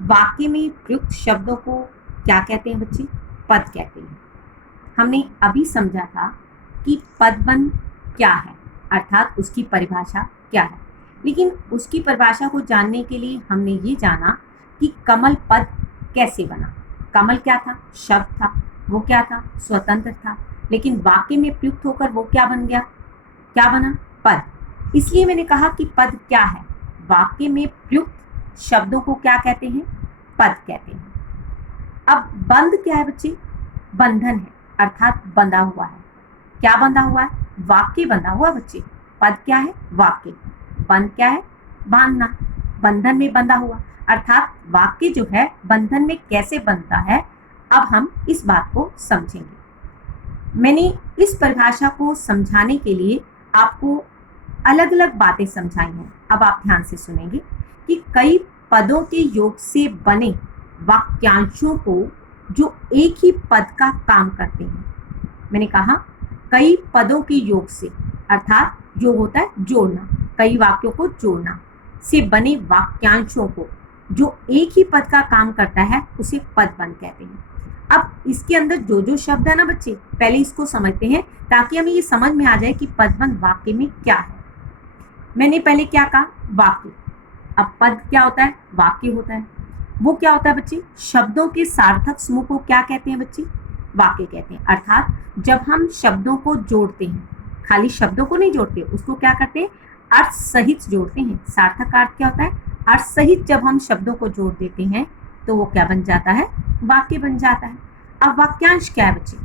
वाक्य में प्रयुक्त शब्दों को क्या कहते हैं बच्चे? पद कहते हैं। हमने अभी समझा था कि पदबंध क्या है, अर्थात उसकी परिभाषा क्या है। लेकिन उसकी परिभाषा को जानने के लिए हमने ये जाना कि कमल पद कैसे बना। कमल क्या था? शब्द था। वो क्या था? स्वतंत्र था। लेकिन वाक्य में प्रयुक्त होकर वो क्या बन गया? क्या बना? पद। इसलिए मैंने कहा कि पद क्या है। वाक्य में प्रयुक्त शब्दों को क्या कहते हैं? पद कहते हैं। अब बंध क्या है बच्चे? बंधन है, अर्थात बंधा हुआ है। क्या बंधा हुआ है? वाक्य बंधा हुआ बच्चे। पद क्या है? वाक्य। बंध क्या है? बांधना। बंधन में बंधा हुआ, अर्थात वाक्य जो है बंधन में कैसे बनता है, अब हम इस बात को समझेंगे। मैंने इस परिभाषा को समझाने के लिए आपको अलग अलग बातें समझाई हैं। अब आप ध्यान से सुनेंगे कि कई पदों के योग से बने वाक्यांशों को जो एक ही पद का काम करते हैं। मैंने कहा कई पदों के योग से, अर्थात योग होता है जोड़ना, कई वाक्यों को जोड़ना से बने वाक्यांशों को जो एक ही पद का काम करता है उसे पदबंध कहते हैं। अब इसके अंदर जो जो शब्द है ना बच्चे, पहले इसको समझते हैं ताकि हमें ये समझ में आ जाए कि पदबंध वाक्य में क्या है। मैंने पहले क्या कहा? वाक्य। अब पद क्या होता है? वाक्य होता है। वो क्या होता है बच्चे? शब्दों के सार्थक समूह को क्या कहते हैं बच्चे? वाक्य कहते हैं। अर्थात जब हम शब्दों को जोड़ते हैं, खाली शब्दों को नहीं जोड़ते, उसको क्या करते हैं? अर्थ सहित जोड़ते हैं। सार्थक अर्थ क्या होता है? अर्थ सहित जब हम शब्दों को जोड़ देते हैं तो वो क्या बन जाता है? वाक्य बन जाता है। अब वाक्यांश क्या है बच्चे?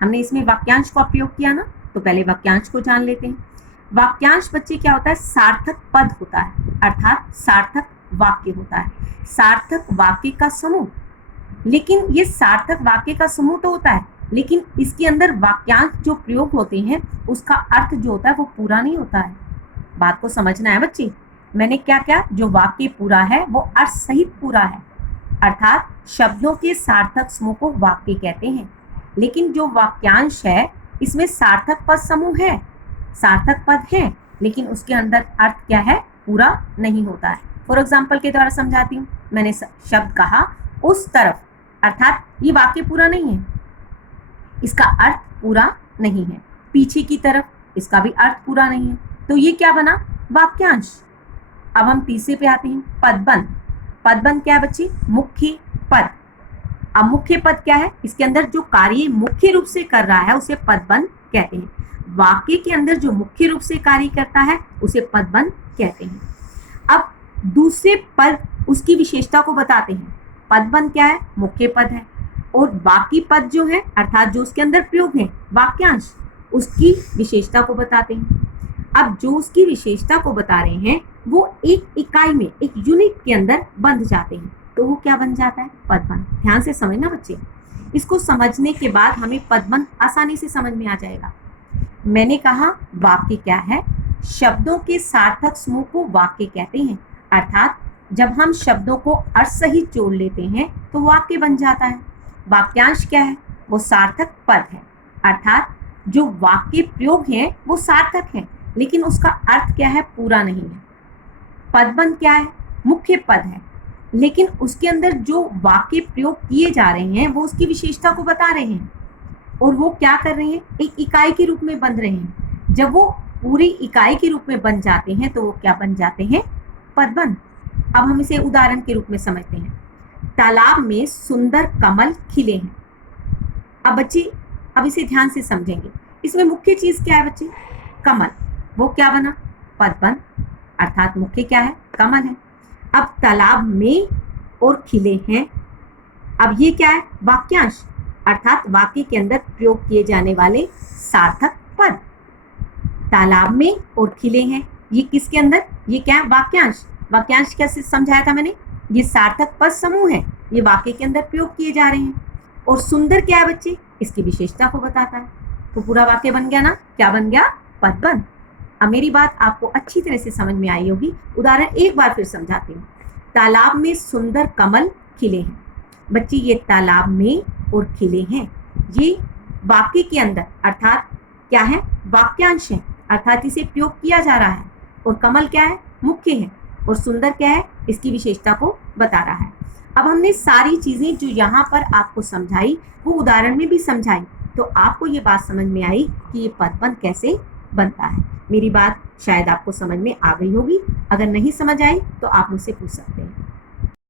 हमने इसमें वाक्यांश का प्रयोग किया ना, तो पहले वाक्यांश को जान लेते हैं। वाक्यांश बच्चे क्या होता है? सार्थक पद होता है, अर्थात सार्थक वाक्य होता है। सार्थक वाक्य का समूह। लेकिन ये सार्थक वाक्य का समूह तो होता है, लेकिन इसके अंदर वाक्यांश जो प्रयोग होते हैं उसका अर्थ जो होता है वो पूरा नहीं होता है। बात को समझना है बच्चे। मैंने क्या क्या? जो वाक्य पूरा है वो अर्थ सहित पूरा है, अर्थात शब्दों के सार्थक समूह को वाक्य कहते हैं। लेकिन जो वाक्यांश है इसमें सार्थक पद समूह है, सार्थक पद है, लेकिन उसके अंदर अर्थ क्या है? पूरा नहीं होता है। फॉर एग्जाम्पल के द्वारा समझाती हूँ। मैंने शब्द कहा उस तरफ, अर्थात ये वाक्य पूरा नहीं है, इसका अर्थ पूरा नहीं है। पीछे की तरफ, इसका भी अर्थ पूरा नहीं है, तो ये क्या बना? वाक्यांश। अब हम तीसरे पे आते हैं, पदबंध। पदबंध क्या है बच्चे? मुख्य पद। अब मुख्य पद क्या है? इसके अंदर जो कार्य मुख्य रूप से कर रहा है उसे पदबंध कहते हैं। वाक्य के अंदर जो मुख्य रूप से कार्य करता है उसे पदबंध कहते हैं। अब दूसरे पद उसकी विशेषता को बताते हैं। पदबंध क्या है? मुख्य पद है, और बाकी पद जो है अर्थात जो उसके अंदर प्रयोग है वाक्यांश, उसकी विशेषता को बताते हैं। अब जो उसकी विशेषता को बता रहे हैं वो एक इकाई में, एक यूनिट के अंदर बंध जाते हैं, तो वो क्या बन जाता है? पदबंध। ध्यान से समझना बच्चे। इसको समझने के बाद हमें पदबंध आसानी से समझ में आ जाएगा। मैंने कहा वाक्य क्या है? शब्दों के सार्थक समूह को वाक्य कहते हैं, अर्थात जब हम शब्दों को अर्थ सहित जोड़ लेते हैं तो वाक्य बन जाता है। वाक्यांश क्या है? वो सार्थक पद है, अर्थात जो वाक्य प्रयोग है वो सार्थक है, लेकिन उसका अर्थ क्या है? पूरा नहीं है। पदबंध क्या है? मुख्य पद है, लेकिन उसके अंदर जो वाक्य प्रयोग किए जा रहे हैं वो उसकी विशेषता को बता रहे हैं, और वो क्या कर रहे हैं? एक इकाई के रूप में बंध रहे हैं। जब वो पूरी इकाई के रूप में बन जाते हैं तो वो क्या बन जाते हैं? पदबंध। अब हम इसे उदाहरण के रूप में समझते हैं। तालाब में सुंदर कमल खिले हैं। अब बच्चे अब इसे ध्यान से समझेंगे। इसमें मुख्य चीज क्या है बच्चे? कमल। वो क्या बना? पदबंध, अर्थात मुख्य क्या है? कमल है। अब तालाब में और खिले हैं, अब ये क्या है? वाक्यांश, अर्थात वाक्य के अंदर प्रयोग किए जाने वाले सार्थक पद। तालाब में और खिले हैं, ये किसके अंदर? ये क्या है? वाक्यांश। वाक्यांश कैसे समझाया था मैंने? ये सार्थक पद समूह है, ये वाक्य के अंदर प्रयोग किए जा रहे हैं। और सुंदर क्या है बच्चे? इसकी विशेषता को बताता है। तो पूरा वाक्य बन गया ना? क्या बन गया? पदबंध। अब मेरी बात आपको अच्छी तरह से समझ में आई होगी। उदाहरण एक बार फिर समझाती हूँ। तालाब में सुंदर कमल खिले हैं। बच्चे ये तालाब में और खिले हैं, ये वाक्य के अंदर अर्थात क्या है? वाक्यांश है, अर्थात इसे प्रयोग किया जा रहा है। और कमल क्या है? मुख्य है। और सुंदर क्या है? इसकी विशेषता को बता रहा है। अब हमने सारी चीजें जो यहाँ पर आपको समझाई वो उदाहरण में भी समझाई, तो आपको ये बात समझ में आई कि ये पदबंध कैसे बनता है। मेरी बात शायद आपको समझ में आ गई होगी। अगर नहीं समझ आई तो आप मुझसे पूछ सकते हैं।